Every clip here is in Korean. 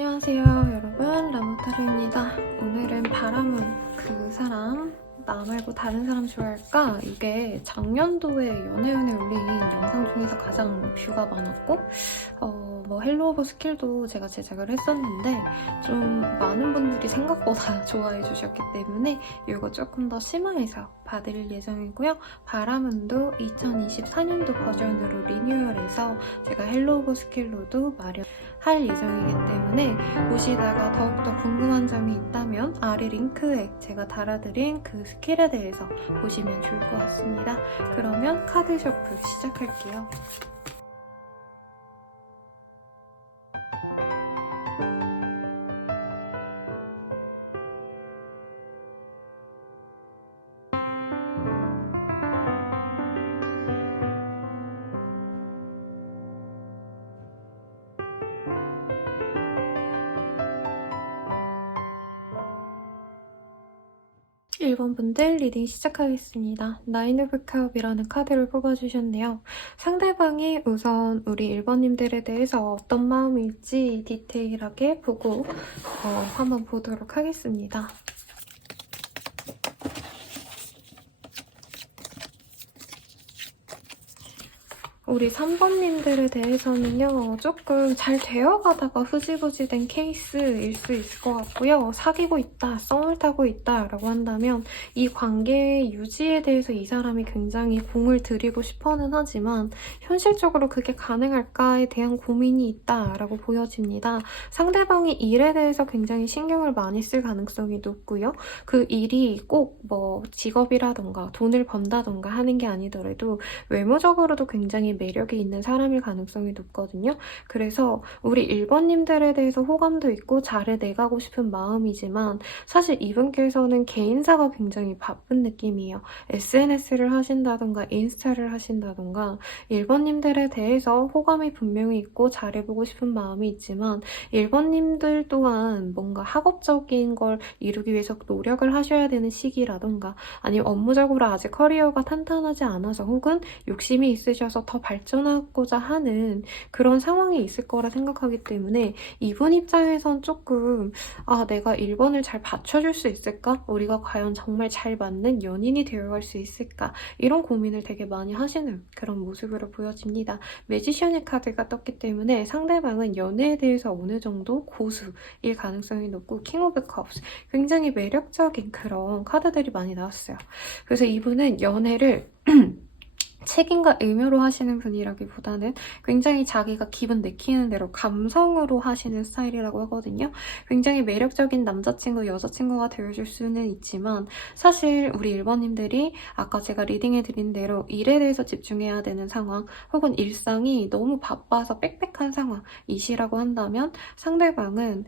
안녕하세요 여러분, 라모타르입니다. 오늘은 바람은 그 사람 나 말고 다른 사람 좋아할까? 이게 작년도에 연애운에 올린 영상 중에서 가장 뷰가 많았고 헬로 오브 스킬도 제가 제작을 했었는데 좀 많은 분들이 생각보다 좋아해 주셨기 때문에 이거 조금 더 심화해서 봐드릴 예정이고요. 바람은도 2024년도 버전으로 리뉴얼해서 제가 헬로 오브 스킬로도 마련할 예정이기 때문에 보시다가 더욱더 궁금한 점이 있다면 아래 링크에 제가 달아드린 그 스킬에 대해서 보시면 좋을 것 같습니다. 그러면 카드 셔플 시작할게요. (1번) 분들 리딩 시작하겠습니다. 나인 오브 컵이라는 카드를 뽑아주셨네요. 상대방이 우선 우리 1번님들에 대해서 어떤 마음일지 디테일하게 보고 한번 보도록 하겠습니다. 우리 3번님들에 대해서는요, 조금 잘 되어가다가 흐지부지 된 케이스일 수 있을 것 같고요. 사귀고 있다, 썸을 타고 있다 라고 한다면 이 관계 유지에 대해서 이 사람이 굉장히 공을 들이고 싶어는 하지만 현실적으로 그게 가능할까에 대한 고민이 있다라고 보여집니다. 상대방이 일에 대해서 굉장히 신경을 많이 쓸 가능성이 높고요. 그 일이 꼭 직업이라던가 돈을 번다던가 하는 게 아니더라도 외모적으로도 굉장히 매력이 있는 사람일 가능성이 높거든요. 그래서 우리 1번님들에 대해서 호감도 있고 잘해내가고 싶은 마음이지만 사실 이분께서는 개인사가 굉장히 바쁜 느낌이에요. SNS를 하신다던가 인스타를 하신다던가 1번님들에 대해서 호감이 분명히 있고 잘해보고 싶은 마음이 있지만 1번님들 또한 뭔가 학업적인 걸 이루기 위해서 노력을 하셔야 되는 시기라던가 아니면 업무적으로 아직 커리어가 탄탄하지 않아서 혹은 욕심이 있으셔서 더 발전하고자 하는 그런 상황이 있을 거라 생각하기 때문에 이분 입장에선 조금 내가 1번을 잘 받쳐줄 수 있을까? 우리가 과연 정말 잘 맞는 연인이 되어갈 수 있을까? 이런 고민을 되게 많이 하시는 그런 모습으로 보여집니다. 매지션의 카드가 떴기 때문에 상대방은 연애에 대해서 어느 정도 고수일 가능성이 높고 킹 오브 컵스 굉장히 매력적인 그런 카드들이 많이 나왔어요. 그래서 이분은 연애를 책임과 의무로 하시는 분이라기보다는 굉장히 자기가 기분 내키는 대로 감성으로 하시는 스타일이라고 하거든요. 굉장히 매력적인 남자친구, 여자친구가 되어줄 수는 있지만 사실 우리 1번님들이 아까 제가 리딩해드린 대로 일에 대해서 집중해야 되는 상황 혹은 일상이 너무 바빠서 빽빽한 상황이시라고 한다면 상대방은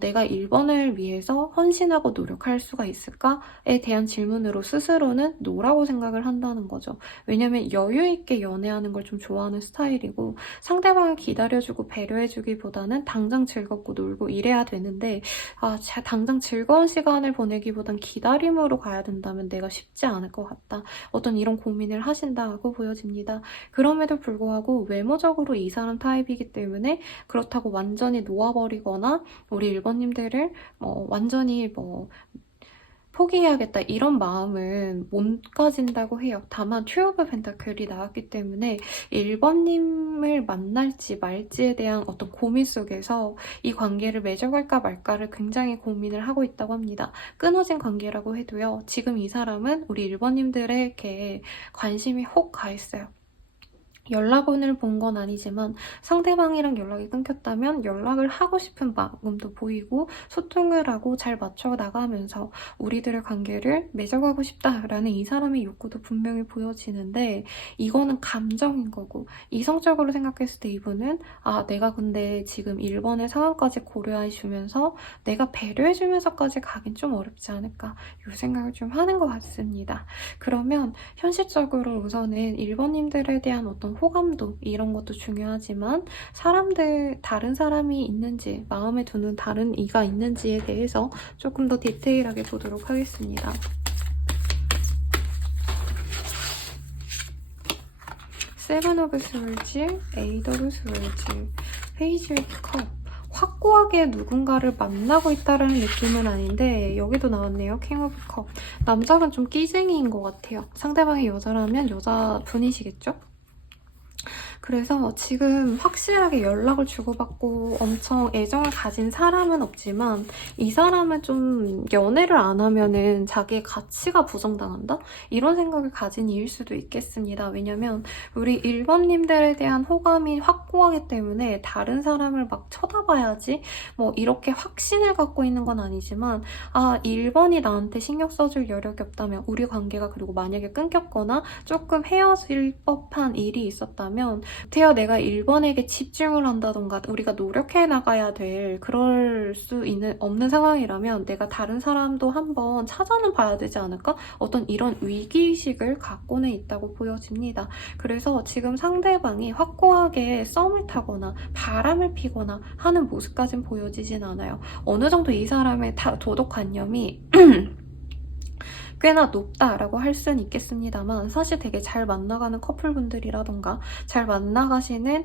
내가 1번을 위해서 헌신하고 노력할 수가 있을까에 대한 질문으로 스스로는 노라고 생각을 한다는 거죠. 왜냐면 여유있게 연애하는 걸 좀 좋아하는 스타일이고 상대방을 기다려주고 배려해주기보다는 당장 즐겁고 놀고 이래야 되는데 당장 즐거운 시간을 보내기보단 기다림으로 가야 된다면 내가 쉽지 않을 것 같다. 어떤 이런 고민을 하신다고 보여집니다. 그럼에도 불구하고 외모적으로 이 사람 타입이기 때문에 그렇다고 완전히 놓아버리거나 우리 1번님들을 완전히 포기해야겠다 이런 마음은 못 가진다고 해요. 다만 투 오브 펜타클이 나왔기 때문에 1번님을 만날지 말지에 대한 어떤 고민 속에서 이 관계를 맺어갈까 말까를 굉장히 고민을 하고 있다고 합니다. 끊어진 관계라고 해도요. 지금 이 사람은 우리 1번님들에게 관심이 혹 가 있어요. 연락원을 본 건 아니지만 상대방이랑 연락이 끊겼다면 연락을 하고 싶은 마음도 보이고 소통을 하고 잘 맞춰 나가면서 우리들의 관계를 맺어가고 싶다라는 이 사람의 욕구도 분명히 보여지는데 이거는 감정인 거고 이성적으로 생각했을 때 이분은 내가 근데 지금 1번의 상황까지 고려해주면서 내가 배려해주면서까지 가긴 좀 어렵지 않을까 이 생각을 좀 하는 것 같습니다. 그러면 현실적으로 우선은 1번님들에 대한 어떤 호감도 이런 것도 중요하지만 다른 사람이 있는지 마음에 두는 다른 이가 있는지에 대해서 조금 더 디테일하게 보도록 하겠습니다. 세븐 오브 스월즈, 에잇 오브 스월즈, 페이지 오브 컵 확고하게 누군가를 만나고 있다는 느낌은 아닌데 여기도 나왔네요. 킹 오브 컵. 남자는 좀 끼쟁이인 것 같아요. 상대방이 여자라면 여자분이시겠죠? 그래서 지금 확실하게 연락을 주고받고 엄청 애정을 가진 사람은 없지만 이 사람은 좀 연애를 안 하면은 자기의 가치가 부정당한다? 이런 생각을 가진 이일 수도 있겠습니다. 왜냐면 우리 1번님들에 대한 호감이 확고하기 때문에 다른 사람을 막 쳐다봐야지 뭐 이렇게 확신을 갖고 있는 건 아니지만 1번이 나한테 신경 써줄 여력이 없다면 우리 관계가 그리고 만약에 끊겼거나 조금 헤어질 법한 일이 있었다면 되어 내가 1번에게 집중을 한다던가 우리가 노력해 나가야 될 그럴 수 없는 상황이라면 내가 다른 사람도 한번 찾아는 봐야 되지 않을까? 어떤 이런 위기의식을 갖고는 있다고 보여집니다. 그래서 지금 상대방이 확고하게 썸을 타거나 바람을 피거나 하는 모습까진 보여지진 않아요. 어느 정도 이 사람의 도덕관념이 꽤나 높다라고 할 수는 있겠습니다만 사실 되게 잘 만나가는 커플분들이라던가 잘 만나가시는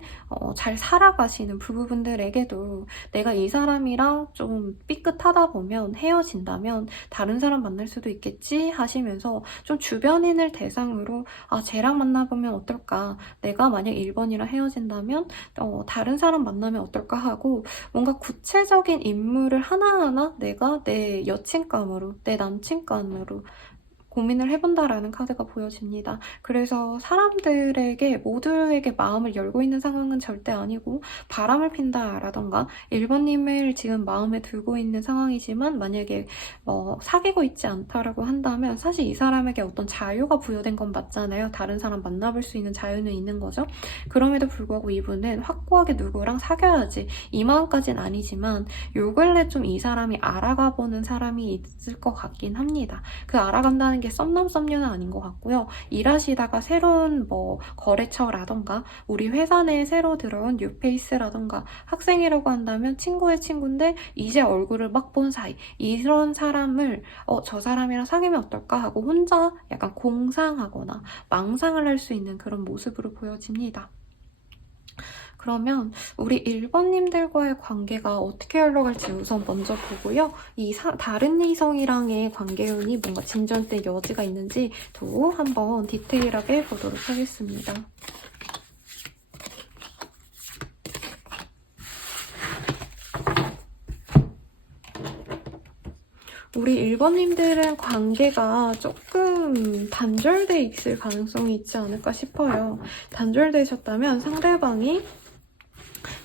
잘 살아가시는 부부분들에게도 내가 이 사람이랑 좀 삐끗하다 보면 헤어진다면 다른 사람 만날 수도 있겠지 하시면서 좀 주변인을 대상으로 쟤랑 만나보면 어떨까, 내가 만약 1번이랑 헤어진다면 다른 사람 만나면 어떨까 하고 뭔가 구체적인 인물을 하나하나 내가 내 여친감으로 내 남친감으로 고민을 해본다라는 카드가 보여집니다. 그래서 사람들에게 모두에게 마음을 열고 있는 상황은 절대 아니고 바람을 핀다라던가 1번님을 지금 마음에 두고 있는 상황이지만 만약에 사귀고 있지 않다라고 한다면 사실 이 사람에게 어떤 자유가 부여된 건 맞잖아요. 다른 사람 만나볼 수 있는 자유는 있는 거죠. 그럼에도 불구하고 이분은 확고하게 누구랑 사귀어야지 이 마음까진 아니지만 요 근래 좀 이 사람이 알아가보는 사람이 있을 것 같긴 합니다. 그 알아간다는 게 썸남썸녀는 아닌 것 같고요. 일하시다가 새로운 거래처라던가 우리 회사 내에 새로 들어온 뉴페이스라던가 학생이라고 한다면 친구의 친구인데 이제 얼굴을 막 본 사이, 이런 사람을 저 사람이랑 사귀면 어떨까 하고 혼자 약간 공상하거나 망상을 할 수 있는 그런 모습으로 보여집니다. 그러면 우리 1번님들과의 관계가 어떻게 흘러갈지 우선 먼저 보고요. 다른 이성이랑의 관계운이 뭔가 진전될 여지가 있는지도 한번 디테일하게 보도록 하겠습니다. 우리 1번님들은 관계가 조금 단절돼 있을 가능성이 있지 않을까 싶어요. 단절되셨다면 상대방이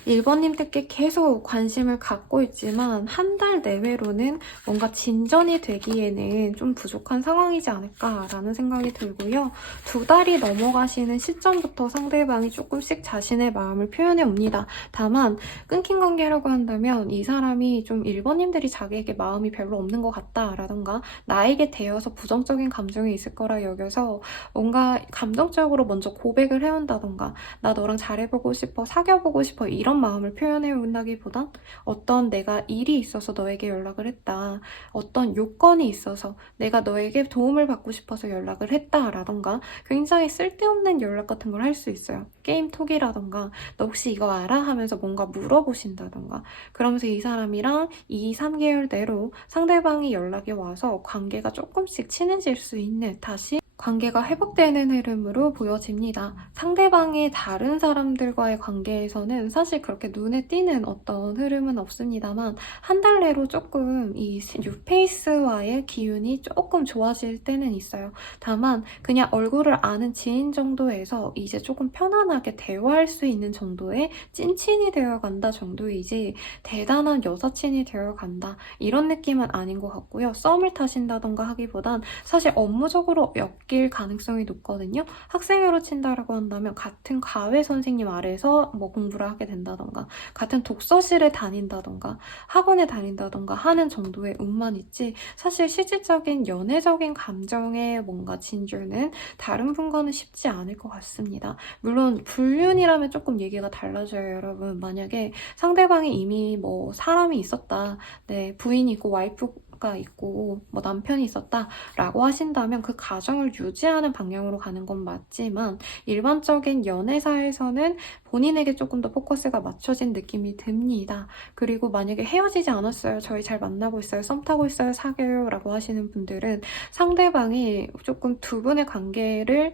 1번님들께 계속 관심을 갖고 있지만 한 달 내외로는 뭔가 진전이 되기에는 좀 부족한 상황이지 않을까라는 생각이 들고요. 2달이 넘어가시는 시점부터 상대방이 조금씩 자신의 마음을 표현해 옵니다. 다만 끊긴 관계라고 한다면 이 사람이 좀 1번님들이 자기에게 마음이 별로 없는 것 같다라던가 나에게 대해서 부정적인 감정이 있을 거라 여겨서 뭔가 감정적으로 먼저 고백을 해온다던가 나 너랑 잘해보고 싶어, 사귀어보고 싶어 이런 마음을 표현해 온다기보단 어떤 내가 일이 있어서 너에게 연락을 했다, 어떤 요건이 있어서 내가 너에게 도움을 받고 싶어서 연락을 했다라던가 굉장히 쓸데없는 연락 같은 걸 할 수 있어요. 게임톡이라던가 너 혹시 이거 알아? 하면서 뭔가 물어보신다던가 그러면서 이 사람이랑 2, 3개월 내로 상대방이 연락이 와서 관계가 조금씩 친해질 수 있는 다시 관계가 회복되는 흐름으로 보여집니다. 상대방의 다른 사람들과의 관계에서는 사실 그렇게 눈에 띄는 어떤 흐름은 없습니다만 한 달 내로 조금 이 뉴페이스와의 기운이 조금 좋아질 때는 있어요. 다만 그냥 얼굴을 아는 지인 정도에서 이제 조금 편안하게 대화할 수 있는 정도의 찐친이 되어간다 정도이지 대단한 여사친이 되어간다 이런 느낌은 아닌 것 같고요. 썸을 타신다던가 하기보단 사실 업무적으로 엮일 가능성이 높거든요. 학생으로 친다라고 한다면 같은 과외 선생님 아래에서 공부를 하게 된다던가 같은 독서실에 다닌다던가 학원에 다닌다던가 하는 정도의 운만 있지 사실 실질적인 연애적인 감정의 뭔가 진주는 다른 분과는 쉽지 않을 것 같습니다. 물론 불륜이라면 조금 얘기가 달라져요, 여러분. 만약에 상대방이 이미 사람이 있었다, 네, 부인이 있고 와이프가 있고 남편이 있었다라고 하신다면 그 가정을 유지하는 방향으로 가는 건 맞지만 일반적인 연애사에서는 본인에게 조금 더 포커스가 맞춰진 느낌이 듭니다. 그리고 만약에 헤어지지 않았어요, 저희 잘 만나고 있어요, 썸 타고 있어요, 사귀어요 라고 하시는 분들은 상대방이 조금 두 분의 관계를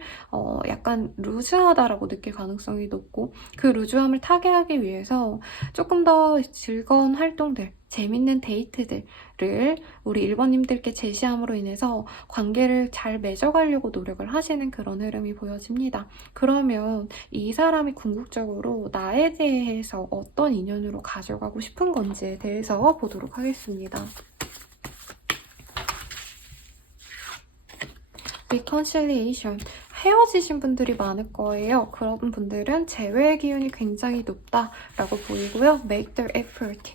약간 루즈하다라고 느낄 가능성이 높고, 그 루즈함을 타개하기 위해서 조금 더 즐거운 활동들, 재밌는 데이트들을 우리 1번님들께 제시함으로 인해서 관계를 잘 맺어가려고 노력을 하시는 그런 흐름이 보여집니다. 그러면 이 사람이 궁극적으로 나에 대해서 어떤 인연으로 가져가고 싶은 건지에 대해서 보도록 하겠습니다. reconciliation. 헤어지신 분들이 많을 거예요. 그런 분들은 재회의 기운이 굉장히 높다라고 보이고요. make their effort.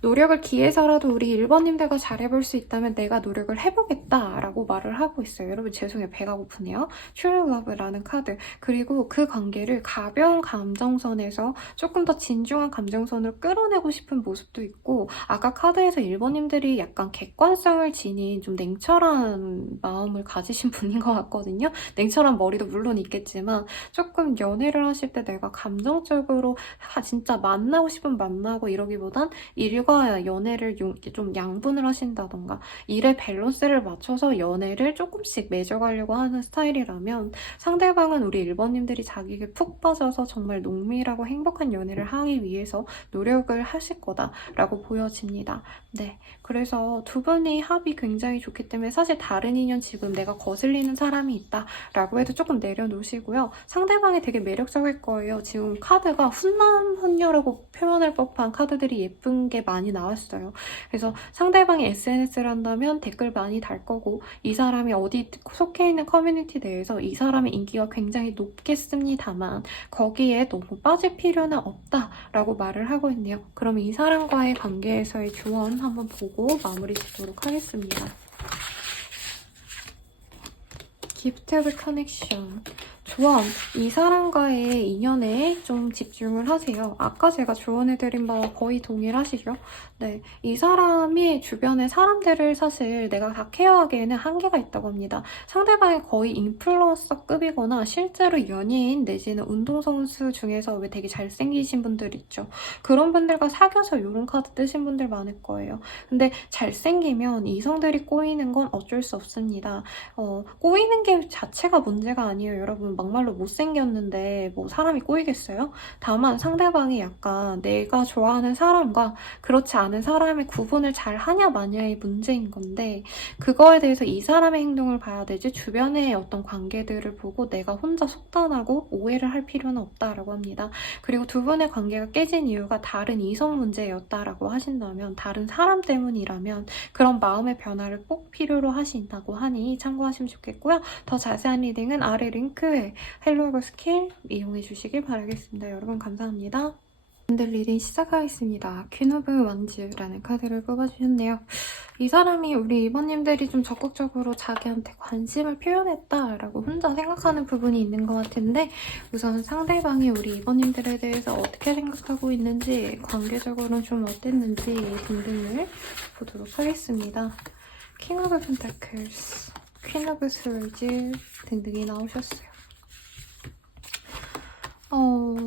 노력을 기해서라도 우리 1번님들과 잘해볼 수 있다면 내가 노력을 해보겠다라고 말을 하고 있어요. 여러분 죄송해요. 배가 고프네요. true love라는 카드. 그리고 그 관계를 가벼운 감정선에서 조금 더 진중한 감정선으로 끌어내고 싶은 모습도 있고, 아까 카드에서 1번님들이 약간 객관성을 지닌 좀 냉철한 마음을 가지신 분인 것 같거든요. 냉철한 머리도 물론 있겠지만 조금 연애를 하실 때 내가 감정적으로 진짜 만나고 싶으면 만나고 이러기보단 일과 연애를 좀 양분을 하신다던가 일의 밸런스를 맞춰서 연애를 조금씩 맺어가려고 하는 스타일이라면 상대방은 우리 1번님들이 자기에게 푹 빠져서 정말 농밀하고 행복한 연애를 하기 위해서 노력을 하실 거다라고 보여집니다. 네, 그래서 두 분이 합이 굉장히 좋기 때문에 사실 다른 인연 지금 내가 거슬리는 사람이 있다 라고 해도 조금 내려놓으시고요. 상대방이 되게 매력적일 거예요. 지금 카드가 훈남훈녀라고 표현할 법한 카드들이 예쁜 게 많이 나왔어요. 그래서 상대방이 SNS를 한다면 댓글 많이 달 거고, 이 사람이 어디 속해 있는 커뮤니티 내에서 이 사람의 인기가 굉장히 높겠습니다만 거기에 너무 빠질 필요는 없다라고 말을 하고 있네요. 그럼 이 사람과의 관계에서의 조언 한번 보고 마무리 짓도록 하겠습니다. Giftable Connection. 조언. 이 사람과의 인연에 좀 집중을 하세요. 아까 제가 조언해드린 바와 거의 동일하시죠? 네, 이 사람이 주변의 사람들을 사실 내가 다 케어하기에는 한계가 있다고 합니다. 상대방이 거의 인플루언서급이거나 실제로 연예인 내지는 운동선수 중에서 왜 되게 잘생기신 분들 있죠? 그런 분들과 사귀어서 이런 카드 뜨신 분들 많을 거예요. 근데 잘생기면 이성들이 꼬이는 건 어쩔 수 없습니다. 꼬이는 게 자체가 문제가 아니에요. 여러분 막말로 못생겼는데 뭐 사람이 꼬이겠어요? 다만 상대방이 약간 내가 좋아하는 사람과 그렇지 않은 사람의 구분을 잘 하냐 마냐의 문제인 건데, 그거에 대해서 이 사람의 행동을 봐야 되지 주변의 어떤 관계들을 보고 내가 혼자 속단하고 오해를 할 필요는 없다라고 합니다. 그리고 두 분의 관계가 깨진 이유가 다른 이성 문제였다라고 하신다면, 다른 사람 때문이라면 그런 마음의 변화를 꼭 필요로 하신다고 하니 참고하시면 좋겠고요. 더 자세한 리딩은 아래 링크에 헬로버 스킬 이용해 주시길 바라겠습니다. 여러분 감사합니다. 분들 리딩 시작하겠습니다. 퀸 오브 완즈라는 카드를 뽑아주셨네요. 이 사람이 우리 이번님들이 좀 적극적으로 자기한테 관심을 표현했다라고 혼자 생각하는 부분이 있는 것 같은데, 우선 상대방이 우리 이번님들에 대해서 어떻게 생각하고 있는지, 관계적으로는 좀 어땠는지 등등을 보도록 하겠습니다. 킹 오브 펜타클스, 퀸 오브 스월즈 등등이 나오셨어요.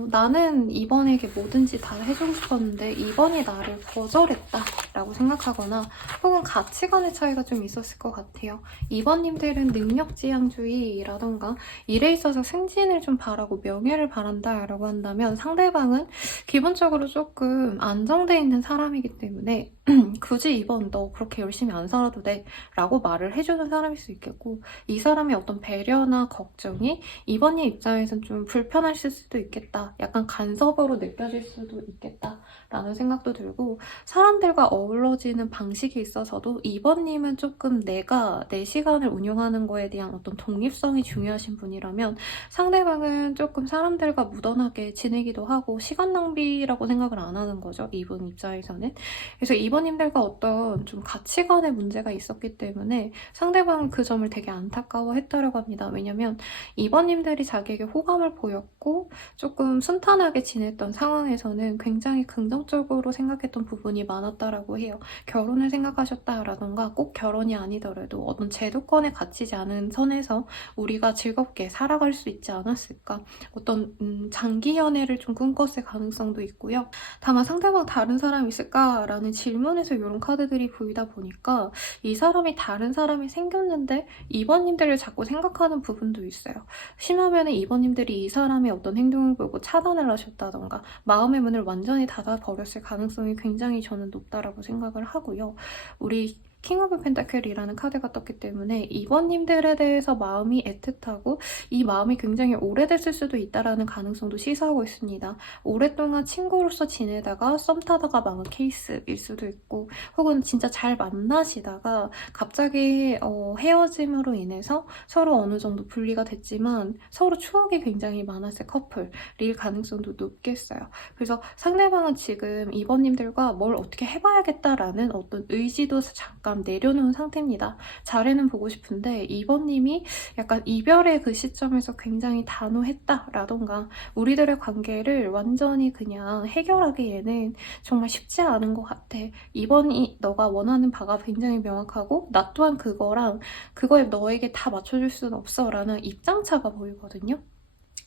나는 이번에게 뭐든지 다 해주고 싶었는데 이번이 나를 거절했다 라고 생각하거나 혹은 가치관의 차이가 좀 있었을 것 같아요. 이번님들은 능력지향주의라던가 일에 있어서 승진을 좀 바라고 명예를 바란다 라고 한다면, 상대방은 기본적으로 조금 안정돼 있는 사람이기 때문에 굳이 이번 너 그렇게 열심히 안 살아도 돼 라고 말을 해주는 사람일 수 있겠고, 이 사람의 어떤 배려나 걱정이 이번님 입장에선 좀 불편하실 수도 있겠다, 약간 간섭으로 느껴질 수도 있겠다 라는 생각도 들고, 사람들과 어우러지는 방식에 있어서도 이번님은 조금 내가 내 시간을 운용하는 거에 대한 어떤 독립성이 중요하신 분이라면, 상대방은 조금 사람들과 무던하게 지내기도 하고 시간 낭비라고 생각을 안 하는 거죠, 이분 입장에서는. 그래서 이번님들과 어떤 좀 가치관의 문제가 있었기 때문에 상대방은 그 점을 되게 안타까워했다고 합니다. 왜냐면 이번님들이 자기에게 호감을 보였고 조금 순탄하게 지냈던 상황에서는 굉장히 긍정적으로 생각했던 부분이 많았다라고 있다고 해요. 결혼을 생각하셨다라던가 꼭 결혼이 아니더라도 어떤 제도권에 갇히지 않은 선에서 우리가 즐겁게 살아갈 수 있지 않았을까. 어떤 장기 연애를 좀 꿈꿨을 가능성도 있고요. 다만 상대방 다른 사람이 있을까라는 질문에서 이런 카드들이 보이다 보니까 이 사람이 다른 사람이 생겼는데 2번님들을 자꾸 생각하는 부분도 있어요. 심하면 2번님들이 이 사람의 어떤 행동을 보고 차단을 하셨다던가 마음의 문을 완전히 닫아버렸을 가능성이 굉장히 저는 높다라고 생각을 하고요. 우리 킹 오브 펜타클이라는 카드가 떴기 때문에 2번님들에 대해서 마음이 애틋하고 이 마음이 굉장히 오래됐을 수도 있다는 가능성도 시사하고 있습니다. 오랫동안 친구로서 지내다가 썸 타다가 망한 케이스일 수도 있고 혹은 진짜 잘 만나시다가 갑자기 헤어짐으로 인해서 서로 어느 정도 분리가 됐지만 서로 추억이 굉장히 많았을 커플일 가능성도 높겠어요. 그래서 상대방은 지금 2번님들과 뭘 어떻게 해봐야겠다라는 어떤 의지도 잠깐 내려놓은 상태입니다. 잘해는 보고 싶은데 2번님이 약간 이별의 그 시점에서 굉장히 단호했다라던가 우리들의 관계를 완전히 그냥 해결하기에는 정말 쉽지 않은 것 같아. 2번이 너가 원하는 바가 굉장히 명확하고 나 또한 그거에 너에게 다 맞춰줄 수는 없어 라는 입장차가 보이거든요.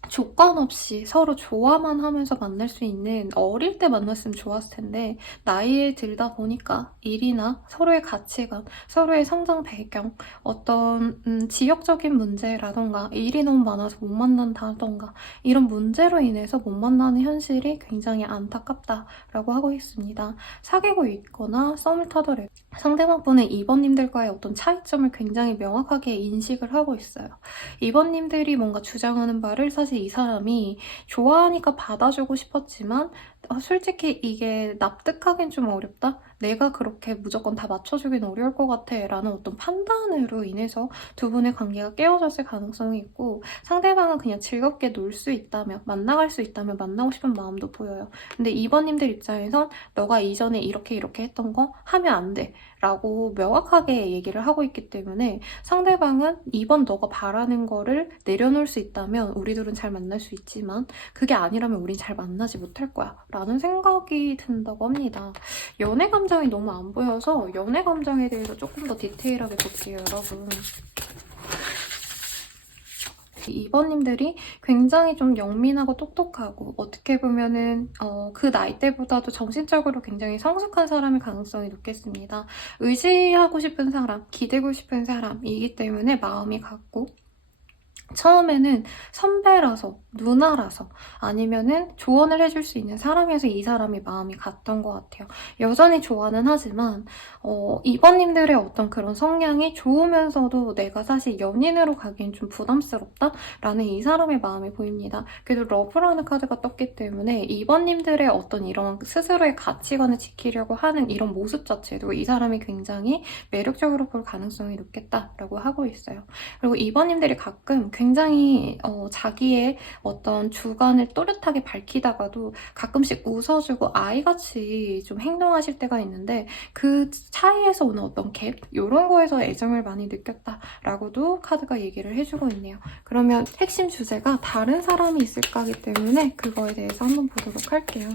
조건 없이 서로 좋아만 하면서 만날 수 있는 어릴 때 만났으면 좋았을 텐데 나이에 들다 보니까 일이나 서로의 가치관, 서로의 성장 배경, 어떤 지역적인 문제라던가 일이 너무 많아서 못 만난다던가 이런 문제로 인해서 못 만나는 현실이 굉장히 안타깝다라고 하고 있습니다. 사귀고 있거나 썸을 타더라도 상대방분은 2번님들과의 어떤 차이점을 굉장히 명확하게 인식을 하고 있어요. 2번님들이 뭔가 주장하는 바를 사실 이 사람이 좋아하니까 받아주고 싶었지만 솔직히 이게 납득하긴 좀 어렵다? 내가 그렇게 무조건 다 맞춰주긴 어려울 것 같아 라는 어떤 판단으로 인해서 두 분의 관계가 깨어졌을 가능성이 있고 상대방은 그냥 즐겁게 놀 수 있다면 만나갈 수 있다면 만나고 싶은 마음도 보여요. 근데 2번님들 입장에선 너가 이전에 이렇게 했던 거 하면 안 돼 라고 명확하게 얘기를 하고 있기 때문에 상대방은 2번 너가 바라는 거를 내려놓을 수 있다면 우리 둘은 잘 만날 수 있지만 그게 아니라면 우린 잘 만나지 못할 거야 라는 생각이 든다고 합니다. 연애 감정이 너무 안 보여서 연애 감정에 대해서 조금 더 디테일하게 볼게요, 여러분. 2번님들이 굉장히 좀 영민하고 똑똑하고 어떻게 보면은 그 나이대보다도 정신적으로 굉장히 성숙한 사람일 가능성이 높겠습니다. 의지하고 싶은 사람, 기대고 싶은 사람이기 때문에 마음이 같고 처음에는 선배라서 누나라서 아니면은 조언을 해줄 수 있는 사람이어서 이 사람이 마음이 갔던 것 같아요. 여전히 좋아는 하지만 2번님들의 어떤 그런 성향이 좋으면서도 내가 사실 연인으로 가기엔 좀 부담스럽다라는 이 사람의 마음이 보입니다. 그래도 러브라는 카드가 떴기 때문에 2번님들의 어떤 이런 스스로의 가치관을 지키려고 하는 이런 모습 자체도 이 사람이 굉장히 매력적으로 볼 가능성이 높겠다라고 하고 있어요. 그리고 2번님들이 가끔 굉장히 자기의 어떤 주관을 또렷하게 밝히다가도 가끔씩 웃어주고 아이같이 좀 행동하실 때가 있는데 그 차이에서 오는 어떤 갭? 이런 거에서 애정을 많이 느꼈다라고도 카드가 얘기를 해주고 있네요. 그러면 핵심 주제가 다른 사람이 있을까기 때문에 그거에 대해서 한번 보도록 할게요.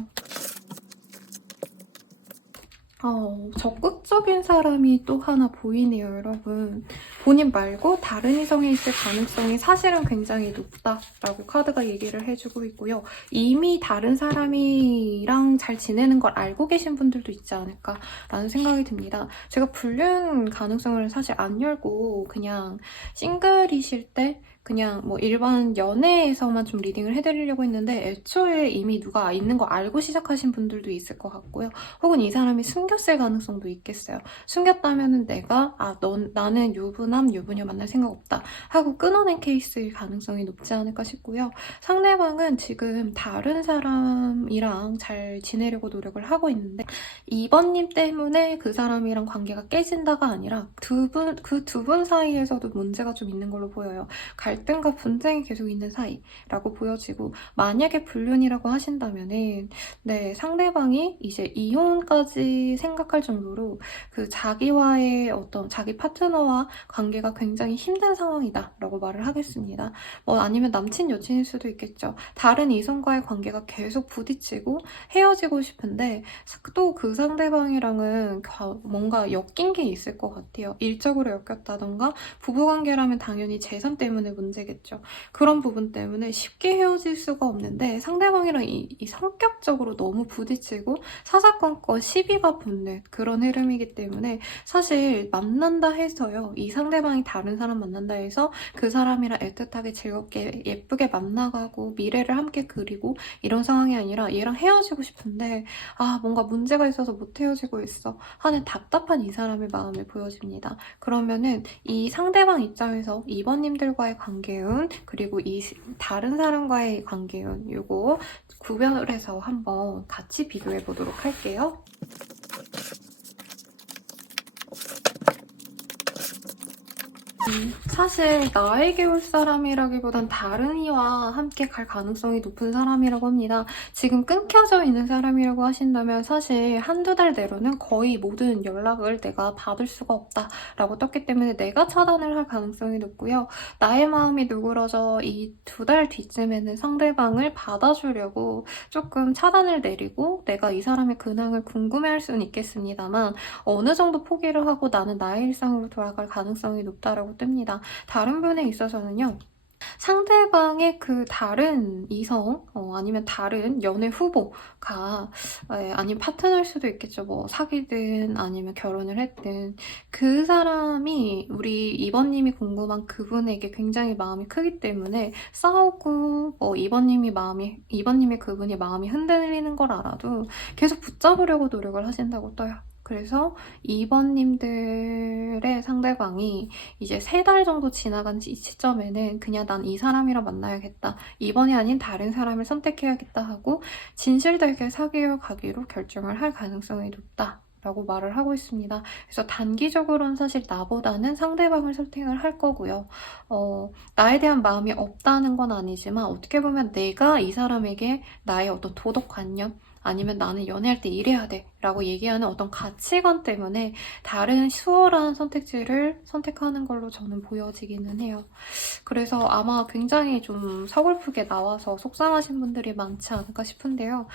적극적인 사람이 또 하나 보이네요, 여러분. 본인 말고 다른 이성이 있을 가능성이 사실은 굉장히 높다라고 카드가 얘기를 해주고 있고요. 이미 다른 사람이랑 잘 지내는 걸 알고 계신 분들도 있지 않을까라는 생각이 듭니다. 제가 불륜 가능성을 사실 안 열고 그냥 싱글이실 때 그냥 뭐 일반 연애에서만 좀 리딩을 해드리려고 했는데 애초에 이미 누가 있는 거 알고 시작하신 분들도 있을 것 같고요. 혹은 이 사람이 숨겼을 가능성도 있겠어요. 숨겼다면은 내가 나는 유부녀 만날 생각 없다 하고 끊어낸 케이스일 가능성이 높지 않을까 싶고요. 상대방은 지금 다른 사람이랑 잘 지내려고 노력을 하고 있는데 2번님 때문에 그 사람이랑 관계가 깨진다가 아니라 그 두 분 사이에서도 문제가 좀 있는 걸로 보여요. 갈등과 분쟁이 계속 있는 사이라고 보여지고, 만약에 불륜이라고 하신다면은 네, 상대방이 이제 이혼까지 생각할 정도로 그 자기와의 어떤 자기 파트너와 관계가 굉장히 힘든 상황이다라고 말을 하겠습니다. 아니면 남친 여친일 수도 있겠죠. 다른 이성과의 관계가 계속 부딪히고 헤어지고 싶은데 또 그 상대방이랑은 뭔가 엮인 게 있을 것 같아요. 일적으로 엮였다던가, 부부관계라면 당연히 재산 때문에 문제겠죠. 그런 부분 때문에 쉽게 헤어질 수가 없는데 상대방이랑 이 성격적으로 너무 부딪히고 사사건건 시비가 붙는 그런 흐름이기 때문에, 사실 만난다 해서요, 이 상대방이 다른 사람 만난다 해서 그 사람이랑 애틋하게 즐겁게 예쁘게 만나가고 미래를 함께 그리고 이런 상황이 아니라 얘랑 헤어지고 싶은데 뭔가 문제가 있어서 못 헤어지고 있어 하는 답답한 이 사람의 마음이 보여집니다. 그러면은 이 상대방 입장에서 2번님들과의 관계운, 그리고 이 다른 사람과의 관계운, 이거 구별해서 한번 같이 비교해 보도록 할게요. 사실 나에게 올 사람이라기보단 다른 이와 함께 갈 가능성이 높은 사람이라고 합니다. 지금 끊겨져 있는 사람이라고 하신다면 사실 한두 달 내로는 거의 모든 연락을 내가 받을 수가 없다라고 떴기 때문에 내가 차단을 할 가능성이 높고요. 나의 마음이 누그러져 이 2달 뒤쯤에는 상대방을 받아주려고 조금 차단을 내리고 내가 이 사람의 근황을 궁금해할 수는 있겠습니다만, 어느 정도 포기를 하고 나는 나의 일상으로 돌아갈 가능성이 높다라고 뜹니다. 다른 분에 있어서는요, 상대방의 그 다른 이성, 아니면 다른 연애 후보가, 아니면 파트너일 수도 있겠죠. 사귀든 아니면 결혼을 했든, 그 사람이 우리 2번님이 궁금한 그분에게 굉장히 마음이 크기 때문에 싸우고, 2번님의 그분이 마음이 흔들리는 걸 알아도 계속 붙잡으려고 노력을 하신다고 떠요. 그래서 2번님들의 상대방이 이제 3달 정도 지나간 이 시점에는 그냥 난 이 사람이랑 만나야겠다, 2번이 아닌 다른 사람을 선택해야겠다 하고 진실되게 사귀어 가기로 결정을 할 가능성이 높다 라고 말을 하고 있습니다. 그래서 단기적으로는 사실 나보다는 상대방을 선택을 할 거고요. 나에 대한 마음이 없다는 건 아니지만, 어떻게 보면 내가 이 사람에게 나의 어떤 도덕관념, 아니면 나는 연애할 때 이래야 돼 라고 얘기하는 어떤 가치관 때문에 다른 수월한 선택지를 선택하는 걸로 저는 보여지기는 해요. 그래서 아마 굉장히 좀 서글프게 나와서 속상하신 분들이 많지 않을까 싶은데요.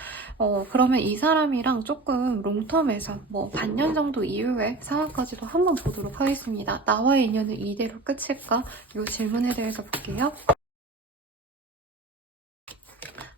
그러면 이 사람이랑 조금 롱텀에서 반년 정도 이후의 상황까지도 한번 보도록 하겠습니다. 나와의 인연은 이대로 끝일까? 이 질문에 대해서 볼게요.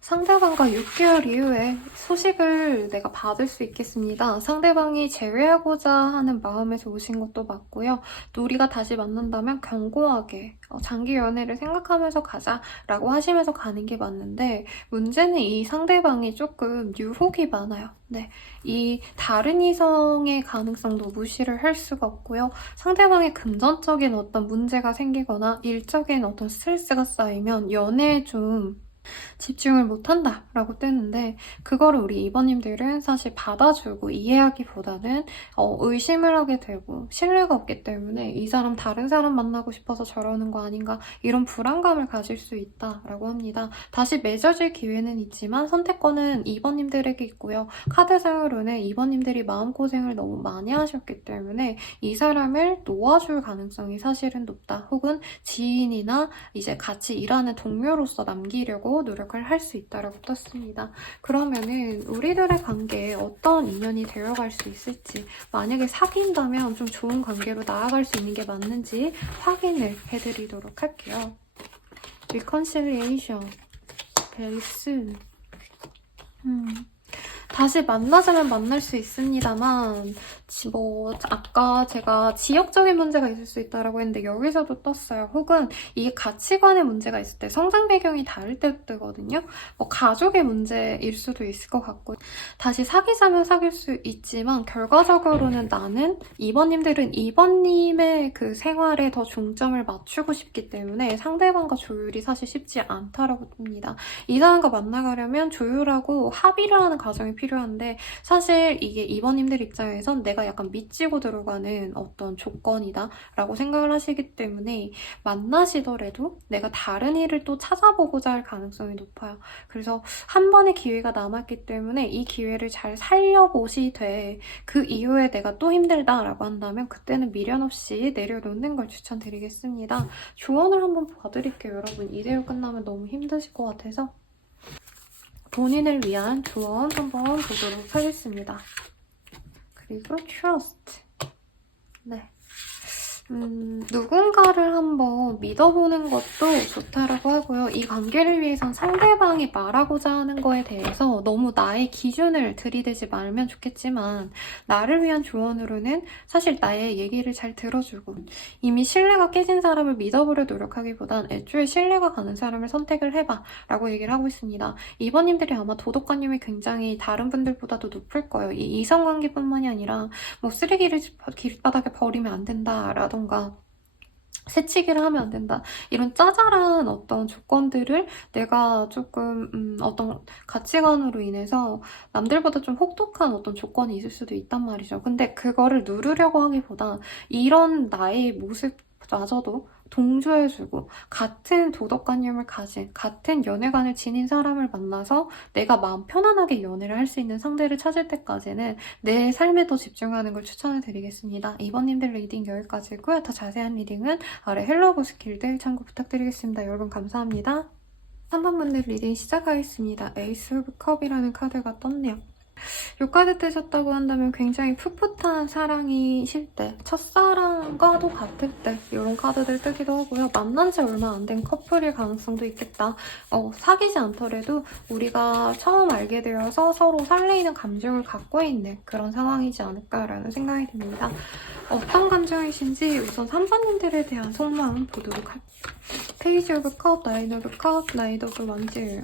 상대방과 6개월 이후에 소식을 내가 받을 수 있겠습니다. 상대방이 재회하고자 하는 마음에서 오신 것도 맞고요. 또 우리가 다시 만난다면 견고하게 장기 연애를 생각하면서 가자라고 하시면서 가는 게 맞는데, 문제는 이 상대방이 조금 유혹이 많아요. 네, 이 다른 이성의 가능성도 무시를 할 수가 없고요. 상대방의 금전적인 어떤 문제가 생기거나 일적인 어떤 스트레스가 쌓이면 연애에 좀 집중을 못한다 라고 뜨는데, 그거를 우리 2번님들은 사실 받아주고 이해하기보다는 의심을 하게 되고 신뢰가 없기 때문에 이 사람 다른 사람 만나고 싶어서 저러는 거 아닌가, 이런 불안감을 가질 수 있다라고 합니다. 다시 맺어질 기회는 있지만 선택권은 2번님들에게 있고요. 카드상으로는 2번님들이 마음고생을 너무 많이 하셨기 때문에 이 사람을 놓아줄 가능성이 사실은 높다, 혹은 지인이나 이제 같이 일하는 동료로서 남기려고 노력을 할 수 있다라고 떴습니다. 그러면은 우리들의 관계에 어떤 인연이 되어갈 수 있을지, 만약에 사귄다면 좀 좋은 관계로 나아갈 수 있는 게 맞는지 확인을 해드리도록 할게요. Reconciliation, very soon. 다시 만나자면 만날 수 있습니다만, 아까 제가 지역적인 문제가 있을 수 있다고 했는데 여기서도 떴어요. 혹은 이게 가치관의 문제가 있을 때, 성장 배경이 다를 때 뜨거든요. 가족의 문제일 수도 있을 것 같고, 다시 사귀자면 사귈 수 있지만 결과적으로는 나는 2번님들은 2번님의 그 생활에 더 중점을 맞추고 싶기 때문에 상대방과 조율이 사실 쉽지 않다라고 봅니다. 이 사람과 만나가려면 조율하고 합의를 하는 과정이 필요해요. 필요한데 사실 이게 2번님들 입장에선 내가 약간 미치고 들어가는 어떤 조건이다 라고 생각을 하시기 때문에 만나시더라도 내가 다른 일을 또 찾아보고자 할 가능성이 높아요. 그래서 한 번의 기회가 남았기 때문에 이 기회를 잘 살려보시되 그 이후에 내가 또 힘들다라고 한다면 그때는 미련 없이 내려놓는 걸 추천드리겠습니다. 조언을 한번 봐드릴게요. 여러분 이대로 끝나면 너무 힘드실 것 같아서 본인을 위한 조언 한번 보도록 하겠습니다. 그리고 trust. 네. 누군가를 한번 믿어보는 것도 좋다라고 하고요. 이 관계를 위해선 상대방이 말하고자 하는 거에 대해서 너무 나의 기준을 들이대지 말면 좋겠지만 나를 위한 조언으로는 사실 나의 얘기를 잘 들어주고 이미 신뢰가 깨진 사람을 믿어보려 노력하기보단 애초에 신뢰가 가는 사람을 선택을 해봐 라고 얘기를 하고 있습니다. 2번님들이 아마 도덕관념이 굉장히 다른 분들보다도 높을 거예요. 이 이성관계뿐만이 아니라 뭐 쓰레기를 길바닥에 버리면 안 된다라던가 새치기를 하면 안 된다. 이런 짜잘한 어떤 조건들을 내가 조금 어떤 가치관으로 인해서 남들보다 좀 혹독한 어떤 조건이 있을 수도 있단 말이죠. 근데 그거를 누르려고 하기보다 이런 나의 모습마저도 동조해주고 같은 도덕관념을 가진 같은 연애관을 지닌 사람을 만나서 내가 마음 편안하게 연애를 할 수 있는 상대를 찾을 때까지는 내 삶에 더 집중하는 걸 추천을 드리겠습니다. 2번님들 리딩 여기까지고요. 더 자세한 리딩은 아래 헬로보스 길드 참고 부탁드리겠습니다. 여러분 감사합니다. 3번 분들 리딩 시작하겠습니다. 에이스 오브 컵이라는 카드가 떴네요. 이 카드 뜨셨다고 한다면 굉장히 풋풋한 사랑이실 때, 첫사랑과도 같을 때 이런 카드들 뜨기도 하고요. 만난 지 얼마 안 된 커플일 가능성도 있겠다. 사귀지 않더라도 우리가 처음 알게 되어서 서로 설레이는 감정을 갖고 있는 그런 상황이지 않을까라는 생각이 듭니다. 어떤 감정이신지 우선 3번님들에 대한 속마음 보도록 할게요. 페이지 오브 컵, 나인 오브 컵, 나이트 오브 원질.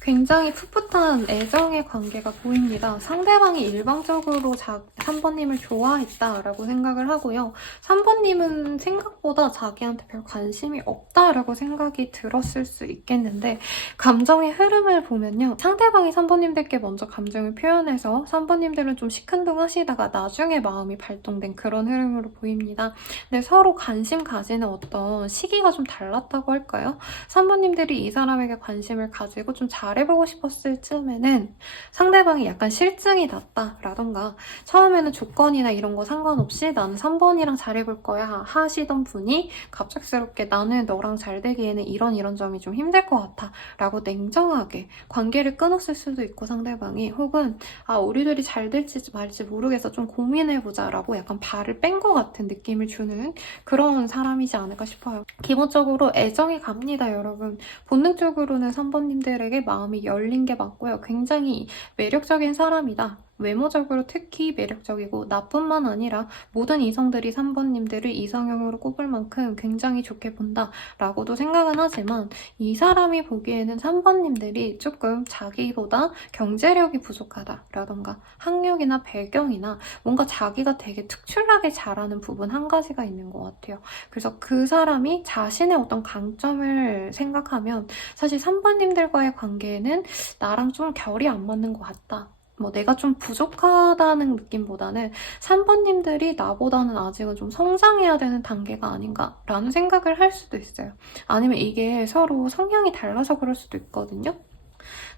굉장히 풋풋한 애정의 관계가 보입니다. 상대방이 일방적으로 3번님을 좋아했다라고 생각을 하고요. 3번님은 생각보다 자기한테 별 관심이 없다라고 생각이 들었을 수 있겠는데 감정의 흐름을 보면요. 상대방이 3번님들께 먼저 감정을 표현해서 3번님들은 좀 시큰둥하시다가 나중에 마음이 발동된 그런 흐름으로 보입니다. 근데 서로 관심 가지는 어떤 시기가 좀 달랐다고 할까요? 3번님들이 이 사람에게 관심을 가지고 좀 잘해보고 싶었을 쯤에는 상대방이 약간 실증이 났다라던가 처음에는 조건이나 이런 거 상관없이 나는 3번이랑 잘해볼 거야 하시던 분이 갑작스럽게 나는 너랑 잘 되기에는 이런 점이 좀 힘들 것 같아 라고 냉정하게 관계를 끊었을 수도 있고 상대방이 혹은 우리들이 잘 될지 말지 모르겠어 좀 고민해보자 라고 약간 발을 뺀 것 같은 느낌을 주는 그런 사람이지 않을까 싶어요. 기본적으로 애정이 갑니다, 여러분. 본능적으로는 3번님들에게 마음이 열린 게 맞고요. 굉장히 매력적인 사람이다. 외모적으로 특히 매력적이고 나뿐만 아니라 모든 이성들이 3번님들을 이상형으로 꼽을 만큼 굉장히 좋게 본다라고도 생각은 하지만 이 사람이 보기에는 3번님들이 조금 자기보다 경제력이 부족하다라던가 학력이나 배경이나 뭔가 자기가 되게 특출나게 잘하는 부분 한 가지가 있는 것 같아요. 그래서 그 사람이 자신의 어떤 강점을 생각하면 사실 3번님들과의 관계에는 나랑 좀 결이 안 맞는 것 같다. 내가 좀 부족하다는 느낌보다는 3번님들이 나보다는 아직은 좀 성장해야 되는 단계가 아닌가라는 생각을 할 수도 있어요. 아니면 이게 서로 성향이 달라서 그럴 수도 있거든요.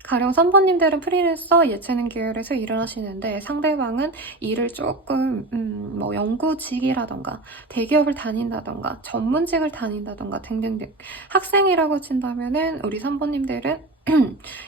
가령 3번님들은 프리랜서 예체능 계열에서 일을 하시는데 상대방은 일을 조금 연구직이라던가 대기업을 다닌다던가 전문직을 다닌다던가 등등등 학생이라고 친다면은 우리 3번님들은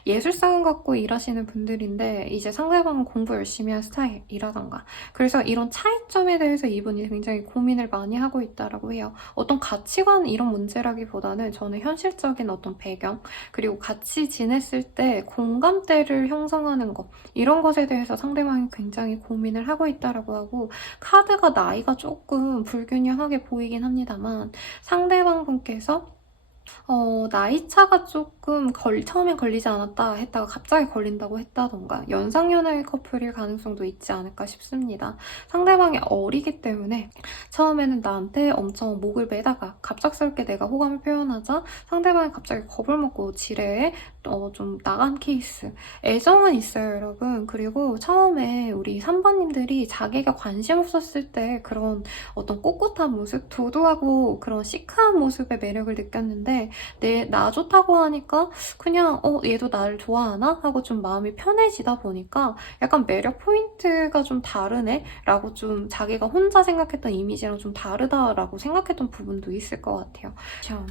예술성을 갖고 일하시는 분들인데 이제 상대방은 공부 열심히 한 스타일이라던가 그래서 이런 차이점에 대해서 이분이 굉장히 고민을 많이 하고 있다라고 해요. 어떤 가치관 이런 문제라기보다는 저는 현실적인 어떤 배경 그리고 같이 지냈을 때 공감대를 형성하는 것 이런 것에 대해서 상대방이 굉장히 고민을 하고 있다라고 하고 카드가 나이가 조금 불균형하게 보이긴 합니다만 상대방 분께서 나이차가 조금 처음엔 걸리지 않았다 했다가 갑자기 걸린다고 했다던가 연상연하의 커플일 가능성도 있지 않을까 싶습니다. 상대방이 어리기 때문에 처음에는 나한테 엄청 목을 매다가 갑작스럽게 내가 호감을 표현하자 상대방이 갑자기 겁을 먹고 지레 좀 나간 케이스. 애정은 있어요, 여러분. 그리고 처음에 우리 3번님들이 자기가 관심 없었을 때 그런 어떤 꼿꼿한 모습, 도도하고 그런 시크한 모습의 매력을 느꼈는데 나 좋다고 하니까 그냥 얘도 나를 좋아하나? 하고 좀 마음이 편해지다 보니까 약간 매력 포인트가 좀 다르네? 라고 좀 자기가 혼자 생각했던 이미지랑 좀 다르다라고 생각했던 부분도 있을 것 같아요. 참,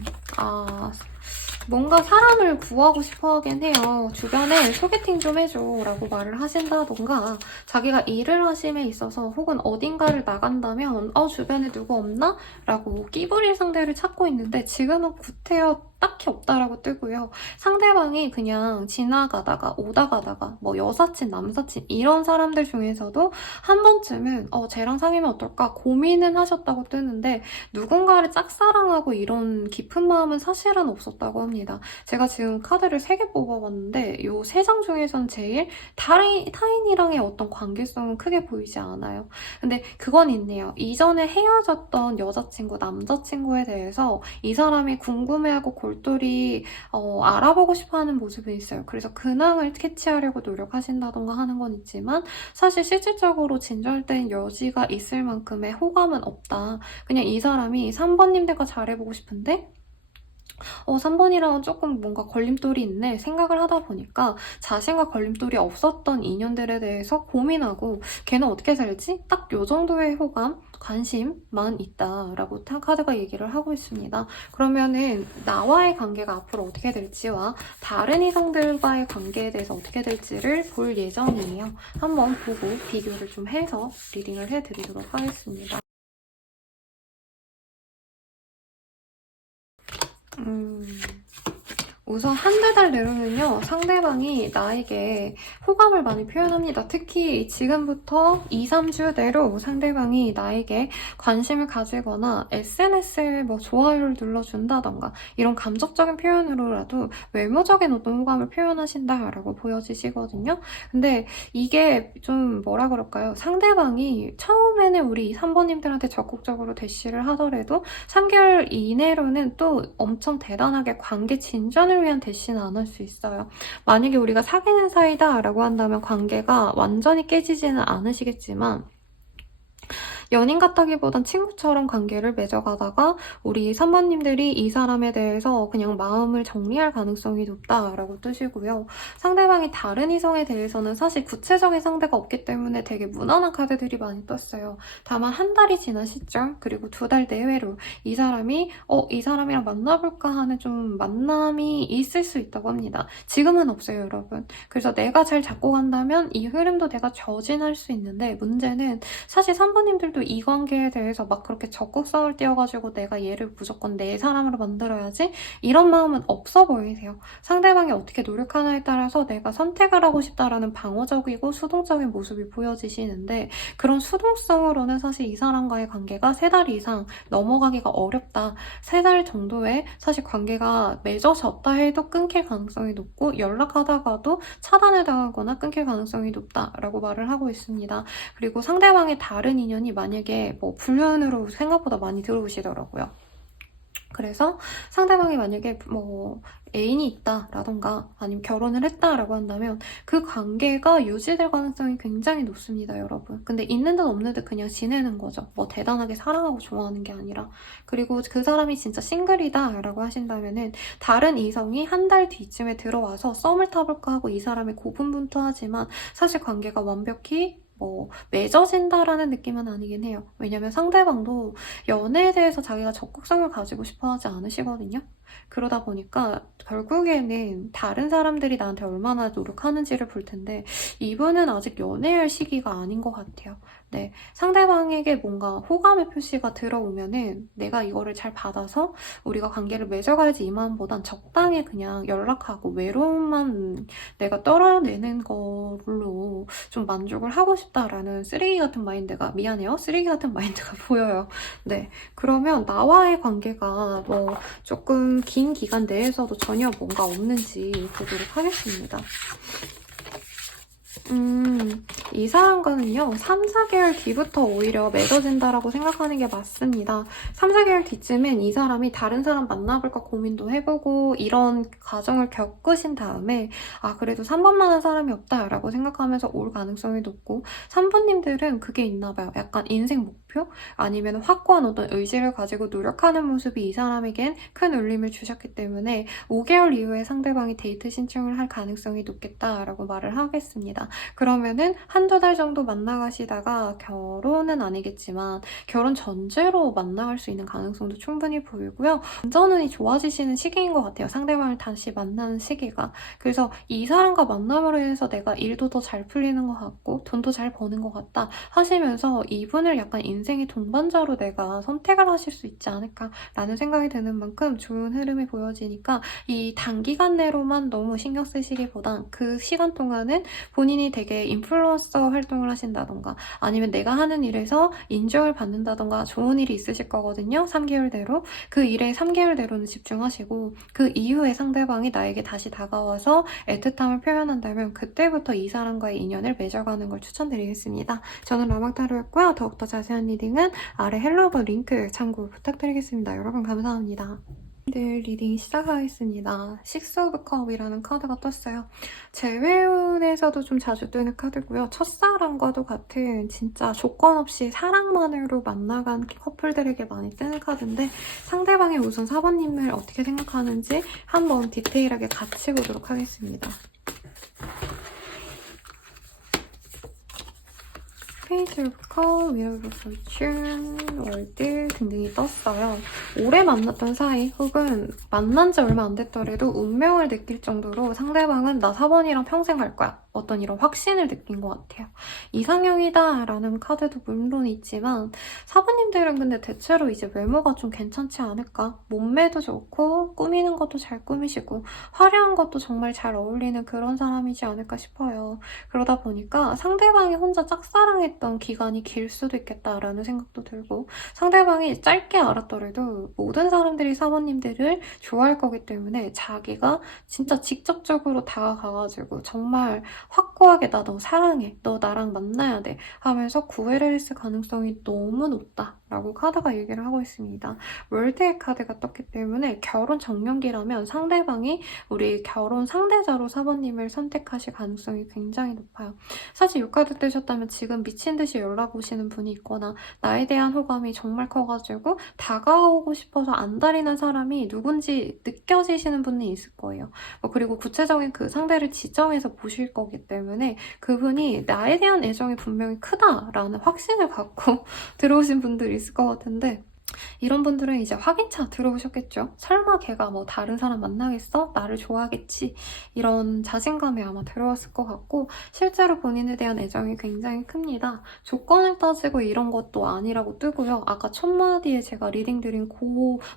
뭔가 사람을 구하고 싶어 하긴 해요. 주변에 소개팅 좀 해줘 라고 말을 하신다던가 자기가 일을 하심에 있어서 혹은 어딘가를 나간다면 주변에 누구 없나? 라고 끼부릴 상대를 찾고 있는데 지금은 구태여 딱히 없다라고 뜨고요. 상대방이 그냥 지나가다가 오다 가다가 뭐 여사친, 남사친 이런 사람들 중에서도 한 번쯤은 쟤랑 사귀면 어떨까 고민은 하셨다고 뜨는데 누군가를 짝사랑하고 이런 깊은 마음은 사실은 없었다고 합니다. 제가 지금 카드를 3개 뽑아봤는데 이 3장 중에선 제일 타인이랑의 어떤 관계성은 크게 보이지 않아요. 근데 그건 있네요. 이전에 헤어졌던 여자친구, 남자친구에 대해서 이 사람이 궁금해하고 골똘히 알아보고 싶어하는 모습은 있어요. 그래서 근황을 캐치하려고 노력하신다던가 하는 건 있지만 사실 실질적으로 진절된 여지가 있을 만큼의 호감은 없다. 그냥 이 사람이 3번님들과 잘해보고 싶은데 3번이랑은 조금 뭔가 걸림돌이 있네 생각을 하다 보니까 자신과 걸림돌이 없었던 인연들에 대해서 고민하고 걔는 어떻게 살지? 딱 요 정도의 호감, 관심만 있다라고 카드가 얘기를 하고 있습니다. 그러면은 나와의 관계가 앞으로 어떻게 될지와 다른 이성들과의 관계에 대해서 어떻게 될지를 볼 예정이에요. 한번 보고 비교를 좀 해서 리딩을 해드리도록 하겠습니다. 우선 한두 달 내로는요, 상대방이 나에게 호감을 많이 표현합니다. 특히 지금부터 2, 3주 내로 상대방이 나에게 관심을 가지거나 SNS에 뭐 좋아요를 눌러준다던가 이런 감정적인 표현으로라도 외모적인 어떤 호감을 표현하신다라고 보여지시거든요. 근데 이게 좀 뭐라 그럴까요? 상대방이 처음에는 우리 3번님들한테 적극적으로 대시를 하더라도 3개월 이내로는 또 엄청 대단하게 관계 진전을 위한 대시는 안 할 수 있어요. 만약에 우리가 사귀는 사이다 라고 한다면 관계가 완전히 깨지지는 않으시겠지만 연인 같다기보단 친구처럼 관계를 맺어가다가 우리 3번님들이 이 사람에 대해서 그냥 마음을 정리할 가능성이 높다라고 뜨시고요. 상대방이 다른 이성에 대해서는 사실 구체적인 상대가 없기 때문에 되게 무난한 카드들이 많이 떴어요. 다만 한 달이 지난 시점 그리고 2달 내외로 이 사람이 이 사람이랑 만나볼까 하는 좀 만남이 있을 수 있다고 합니다. 지금은 없어요, 여러분. 그래서 내가 잘 잡고 간다면 이 흐름도 내가 저진할 수 있는데 문제는 사실 3번님들도 이 관계에 대해서 막 그렇게 적극성을 띄워가지고 내가 얘를 무조건 내 사람으로 만들어야지 이런 마음은 없어 보이세요. 상대방이 어떻게 노력하나에 따라서 내가 선택을 하고 싶다라는 방어적이고 수동적인 모습이 보여지시는데 그런 수동성으로는 사실 이 사람과의 관계가 3달 이상 넘어가기가 어렵다. 3달 정도에 사실 관계가 맺어졌다 해도 끊길 가능성이 높고 연락하다가도 차단을 당하거나 끊길 가능성이 높다라고 말을 하고 있습니다. 그리고 상대방의 다른 인연이 만약에 뭐 불륜으로 생각보다 많이 들어오시더라고요. 그래서 상대방이 만약에 뭐 애인이 있다라던가 아니면 결혼을 했다라고 한다면 그 관계가 유지될 가능성이 굉장히 높습니다, 여러분. 근데 있는 듯 없는 듯 그냥 지내는 거죠. 뭐 대단하게 사랑하고 좋아하는 게 아니라. 그리고 그 사람이 진짜 싱글이다라고 하신다면은 다른 이성이 한 달 뒤쯤에 들어와서 썸을 타볼까 하고 이 사람이 고분분투하지만 사실 관계가 완벽히 맺어진다라는 느낌은 아니긴 해요. 왜냐면 상대방도 연애에 대해서 자기가 적극성을 가지고 싶어 하지 않으시거든요. 그러다 보니까 결국에는 다른 사람들이 나한테 얼마나 노력하는지를 볼 텐데 이분은 아직 연애할 시기가 아닌 것 같아요. 네, 상대방에게 뭔가 호감의 표시가 들어오면은 내가 이거를 잘 받아서 우리가 관계를 맺어가야지 이 마음보단 적당히 그냥 연락하고 외로움만 내가 떨어내는 걸로 좀 만족을 하고 싶다라는 쓰레기 같은 마인드가 쓰레기 같은 마인드가 보여요. 네, 그러면 나와의 관계가 조금 긴 기간 내에서도 전혀 뭔가 없는지 보도록 하겠습니다. 이 사람과는요, 3, 4개월 뒤부터 오히려 맺어진다라고 생각하는 게 맞습니다. 3, 4개월 뒤쯤엔 이 사람이 다른 사람 만나볼까 고민도 해보고 이런 과정을 겪으신 다음에 그래도 3번만한 사람이 없다라고 생각하면서 올 가능성이 높고 3번님들은 그게 있나 봐요. 약간 인생 목표? 아니면 확고한 어떤 의지를 가지고 노력하는 모습이 이 사람에겐 큰 울림을 주셨기 때문에 5개월 이후에 상대방이 데이트 신청을 할 가능성이 높겠다라고 말을 하겠습니다. 그러면은 한두 달 정도 만나가시다가 결혼은 아니겠지만 결혼 전제로 만나갈 수 있는 가능성도 충분히 보이고요. 금전운이 좋아지시는 시기인 것 같아요. 상대방을 다시 만나는 시기가. 그래서 이 사람과 만남으로 해서 내가 일도 더 잘 풀리는 것 같고 돈도 잘 버는 것 같다 하시면서 이분을 약간 인생의 동반자로 내가 선택을 하실 수 있지 않을까라는 생각이 드는 만큼 좋은 흐름이 보여지니까 이 단기간 내로만 너무 신경 쓰시기보단 그 시간 동안은 본인이 되게 인플루언서 활동을 하신다던가 아니면 내가 하는 일에서 인정을 받는다던가 좋은 일이 있으실 거거든요. 3개월대로. 그 일에 3개월대로는 집중하시고 그 이후에 상대방이 나에게 다시 다가와서 애틋함을 표현한다면 그때부터 이 사람과의 인연을 맺어가는 걸 추천드리겠습니다. 저는 라막타로였고요. 더욱더 자세한 리딩은 아래 헬로버 링크 참고 부탁드리겠습니다. 여러분 감사합니다. 리딩 시작하겠습니다. 식스 오브 컵이라는 카드가 떴어요. 재회운에서도 좀 자주 뜨는 카드고요. 첫사랑과도 같은 진짜 조건 없이 사랑만으로 만나간 커플들에게 많이 뜨는 카드인데 상대방이 우선 4번님을 어떻게 생각하는지 한번 디테일하게 같이 보도록 하겠습니다. 페이지 오브 컵, 미러 오브 포춘, 월드 등등이 떴어요. 오래 만났던 사이 혹은 만난 지 얼마 안 됐더라도 운명을 느낄 정도로 상대방은 나 4번이랑 평생 갈 거야. 어떤 이런 확신을 느낀 것 같아요. 이상형이다 라는 카드도 물론 있지만 4번님들은 근데 대체로 이제 외모가 좀 괜찮지 않을까? 몸매도 좋고 꾸미는 것도 잘 꾸미시고 화려한 것도 정말 잘 어울리는 그런 사람이지 않을까 싶어요. 그러다 보니까 상대방이 혼자 짝사랑했던 기간이 길 수도 있겠다라는 생각도 들고 상대방이 짧게 알았더라도 모든 사람들이 4번님들을 좋아할 거기 때문에 자기가 진짜 직접적으로 다가가가지고 정말 확고하게 나 너 사랑해. 너 나랑 만나야 돼. 하면서 구애를 했을 가능성이 너무 높다. 라고 카드가 얘기를 하고 있습니다. 월드의 카드가 떴기 때문에 결혼 정년기라면 상대방이 우리 결혼 상대자로 4번님을 선택하실 가능성이 굉장히 높아요. 사실 이 카드 뜨셨다면 지금 미친 듯이 연락 오시는 분이 있거나 나에 대한 호감이 정말 커가지고 다가오고 싶어서 안달이 사람이 누군지 느껴지시는 분이 있을 거예요. 그리고 구체적인 그 상대를 지정해서 보실 거기 때문에 그분이 나에 대한 애정이 분명히 크다라는 확신을 갖고 들어오신 분들이 있을 것 같은데 이런 분들은 이제 확인차 들어오셨겠죠? 설마 걔가 뭐 다른 사람 만나겠어? 나를 좋아하겠지? 이런 자신감이 아마 들어왔을 것 같고 실제로 본인에 대한 애정이 굉장히 큽니다. 조건을 따지고 이런 것도 아니라고 뜨고요. 아까 첫 마디에 제가 리딩 드린 그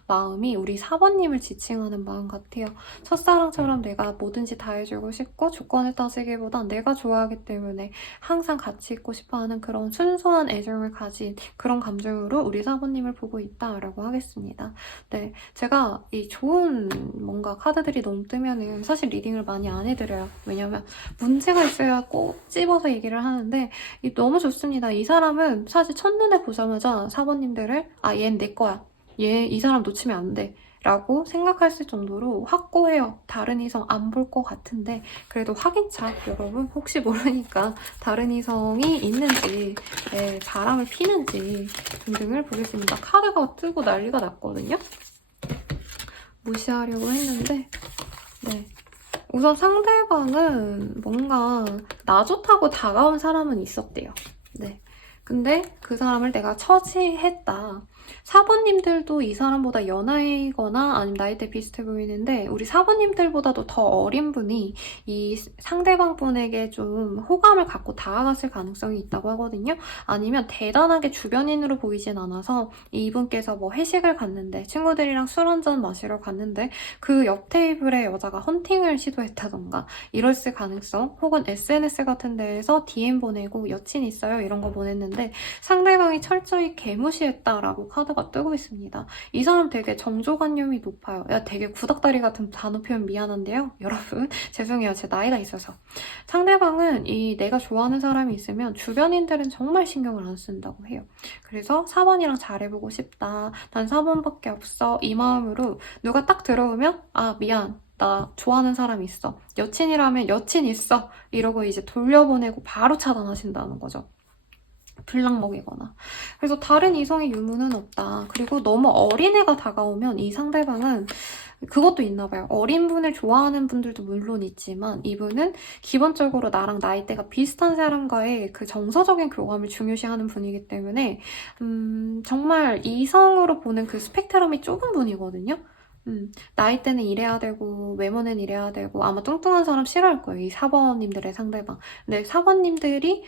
마음이 우리 4번님을 지칭하는 마음 같아요. 첫사랑처럼 내가 뭐든지 다 해주고 싶고 조건을 따지기보단 내가 좋아하기 때문에 항상 같이 있고 싶어하는 그런 순수한 애정을 가진 그런 감정으로 우리 4번님을 보고 있다라고 하겠습니다. 네, 제가 이 좋은 뭔가 카드들이 너무 뜨면은 사실 리딩을 많이 안 해드려요. 왜냐면 문제가 있어야 꼭 집어서 얘기를 하는데 너무 좋습니다. 이 사람은 사실 첫눈에 보자마자 4번님들을 얘는 내 거야. 이 사람 놓치면 안 돼. 라고 생각했을 정도로 확고해요. 다른 이성 안 볼 것 같은데 그래도 확인차 여러분 혹시 모르니까 다른 이성이 있는지 바람을 피는지 등등을 보겠습니다. 카드가 뜨고 난리가 났거든요. 무시하려고 했는데 네. 우선 상대방은 뭔가 나 좋다고 다가온 사람은 있었대요. 네. 근데 그 사람을 내가 처치했다. 4번님들도 이 사람보다 연하이거나 아니면 나이대 비슷해 보이는데 우리 4번님들보다도 더 어린 분이 이 상대방 분에게 좀 호감을 갖고 다가갔을 가능성이 있다고 하거든요. 아니면 대단하게 주변인으로 보이진 않아서 이분께서 뭐 회식을 갔는데 친구들이랑 술 한잔 마시러 갔는데 그 옆 테이블에 여자가 헌팅을 시도했다던가 이랬을 가능성 혹은 SNS 같은 데에서 DM 보내고 여친 있어요 이런 거 보냈는데 상대방이 철저히 개무시했다라고 카드가 뜨고 있습니다. 이 사람 되게 정조관념이 높아요. 야, 되게 구닥다리 같은 단어 표현 미안한데요. 여러분, 죄송해요. 제 나이가 있어서. 상대방은 내가 좋아하는 사람이 있으면 주변인들은 정말 신경을 안 쓴다고 해요. 그래서 4번이랑 잘해보고 싶다. 난 4번밖에 없어. 이 마음으로 누가 딱 들어오면 아, 미안. 나 좋아하는 사람 있어. 여친이라면 여친 있어. 이러고 이제 돌려보내고 바로 차단하신다는 거죠. 블락 먹이거나. 그래서 다른 이성의 유무는 없다. 그리고 너무 어린애가 다가오면 이 상대방은 그것도 있나 봐요. 어린 분을 좋아하는 분들도 물론 있지만 이분은 기본적으로 나랑 나이대가 비슷한 사람과의 그 정서적인 교감을 중요시하는 분이기 때문에 정말 이성으로 보는 그 스펙트럼이 좁은 분이거든요. 나이대는 이래야 되고 외모는 이래야 되고 아마 뚱뚱한 사람 싫어할 거예요. 이 4번님들의 상대방. 근데 4번님들이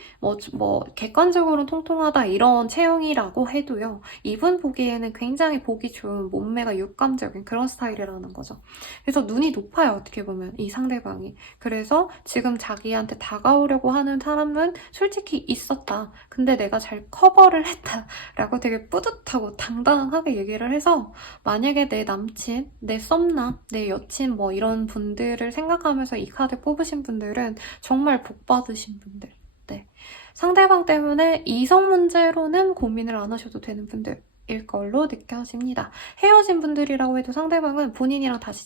뭐 객관적으로 통통하다 이런 체형이라고 해도요. 이분 보기에는 굉장히 보기 좋은 몸매가 육감적인 그런 스타일이라는 거죠. 그래서 눈이 높아요. 어떻게 보면 이 상대방이. 그래서 지금 자기한테 다가오려고 하는 사람은 솔직히 있었다. 근데 내가 잘 커버를 했다라고 되게 뿌듯하고 당당하게 얘기를 해서 만약에 내 남친 내 썸남, 내 여친 뭐 이런 분들을 생각하면서 이 카드 뽑으신 분들은 정말 복 받으신 분들. 네. 상대방 때문에 이성 문제로는 고민을 안 하셔도 되는 분들. 일 걸로 느껴집니다. 헤어진 분들이라고 해도 상대방은 본인이랑 다시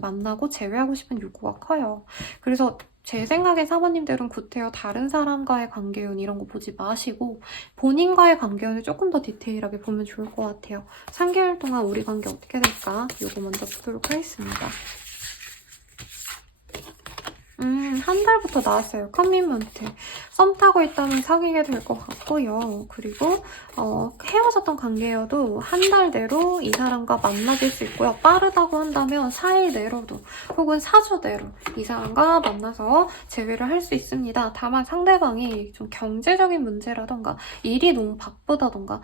만나고 재회하고 싶은 욕구가 커요. 그래서 제 생각에 사모님들은 구태여 다른 사람과의 관계운 이런 거 보지 마시고 본인과의 관계운을 조금 더 디테일하게 보면 좋을 것 같아요. 3개월 동안 우리 관계 어떻게 될까? 이거 먼저 보도록 하겠습니다. 한 달부터 나왔어요. 커미먼트. 썸 타고 있다면 사귀게 될 것 같고요. 그리고 헤어졌던 관계여도 한 달 내로 이 사람과 만나질 수 있고요. 빠르다고 한다면 4일 내로도 혹은 4주 내로 이 사람과 만나서 재회를 할 수 있습니다. 다만 상대방이 좀 경제적인 문제라던가 일이 너무 바쁘다던가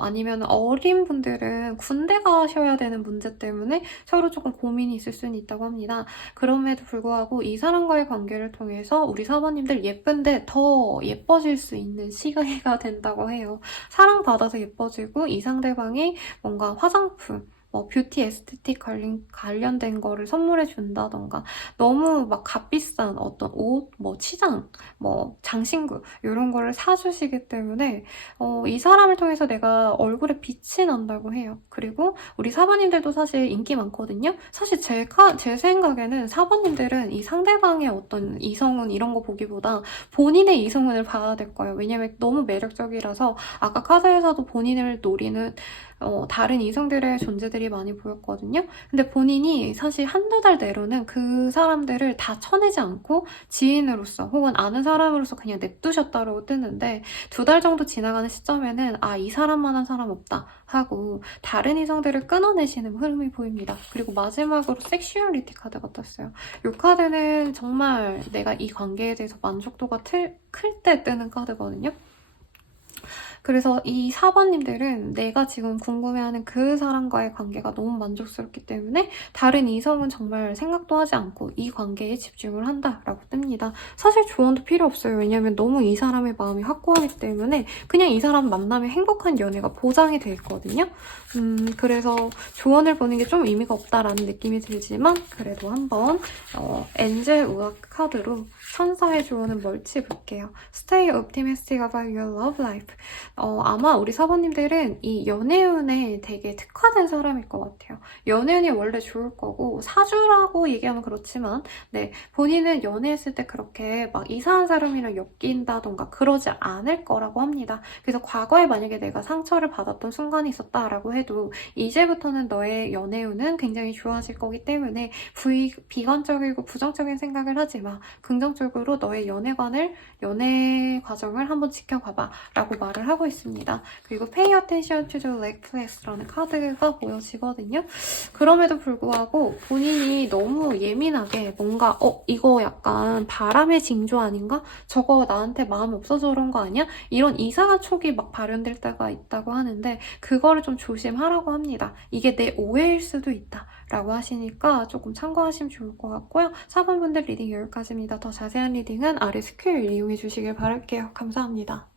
아니면 어린 분들은 군대 가셔야 되는 문제 때문에 서로 조금 고민이 있을 수는 있다고 합니다. 그럼에도 불구하고 이 사람과의 관계를 통해서 우리 사모님들 예쁜데 더 예뻐질 수 있는 시기가 된다고 해요. 사랑받아서 예뻐지고 이 상대방이 뭔가 화장품, 뷰티 에스테틱 관련된 거를 선물해 준다던가 너무 막 값비싼 어떤 옷, 치장, 장신구 이런 거를 사주시기 때문에 이 사람을 통해서 내가 얼굴에 빛이 난다고 해요. 그리고 우리 사모님들도 사실 인기 많거든요. 사실 제 생각에는 사모님들은 이 상대방의 어떤 이성운 이런 거 보기보다 본인의 이성운을 봐야 될 거예요. 왜냐면 너무 매력적이라서 아까 카드에서도 본인을 노리는 다른 이성들의 존재들이 많이 보였거든요. 근데 본인이 사실 한두 달 내로는 그 사람들을 다 쳐내지 않고 지인으로서 혹은 아는 사람으로서 그냥 냅두셨다고 뜨는데 2달 정도 지나가는 시점에는 이 사람만한 사람 없다 하고 다른 이성들을 끊어내시는 흐름이 보입니다. 그리고 마지막으로 섹슈얼리티 카드가 떴어요. 이 카드는 정말 내가 이 관계에 대해서 만족도가 클 때 뜨는 카드거든요. 그래서 이 4번님들은 내가 지금 궁금해하는 그 사람과의 관계가 너무 만족스럽기 때문에 다른 이성은 정말 생각도 하지 않고 이 관계에 집중을 한다라고 뜹니다. 사실 조언도 필요 없어요. 왜냐면 너무 이 사람의 마음이 확고하기 때문에 그냥 이 사람 만나면 행복한 연애가 보장이 돼 있거든요. 그래서 조언을 보는 게 좀 의미가 없다라는 느낌이 들지만 그래도 한번 엔젤 우악 카드로 천사의 조언은 뭘지 볼게요. Stay optimistic about your love life. 아마 우리 사모님들은 이 연애운에 되게 특화된 사람일 것 같아요. 연애운이 원래 좋을 거고 사주라고 얘기하면 그렇지만 네, 본인은 연애했을 때 그렇게 막 이상한 사람이랑 엮인다던가 그러지 않을 거라고 합니다. 그래서 과거에 만약에 내가 상처를 받았던 순간이 있었다라고 해도 이제부터는 너의 연애운은 굉장히 좋아질 거기 때문에 비관적이고 부정적인 생각을 하지 마. 긍정적으로 너의 연애 과정을 한번 지켜봐봐 라고 말을 하고 있습니다. 그리고 Pay attention to the leg flex라는 카드가 보여지거든요. 그럼에도 불구하고 본인이 너무 예민하게 뭔가 이거 약간 바람의 징조 아닌가? 저거 나한테 마음 없어서 그런 거 아니야? 이런 이상한 촉이 막 발현될 때가 있다고 하는데 그거를 좀 조심하라고 합니다. 이게 내 오해일 수도 있다 라고 하시니까 조금 참고하시면 좋을 것 같고요. 4번분들 리딩 여기까지입니다. 더 자세한 리딩은 아래 스퀘어 이용해 주시길 바랄게요. 감사합니다.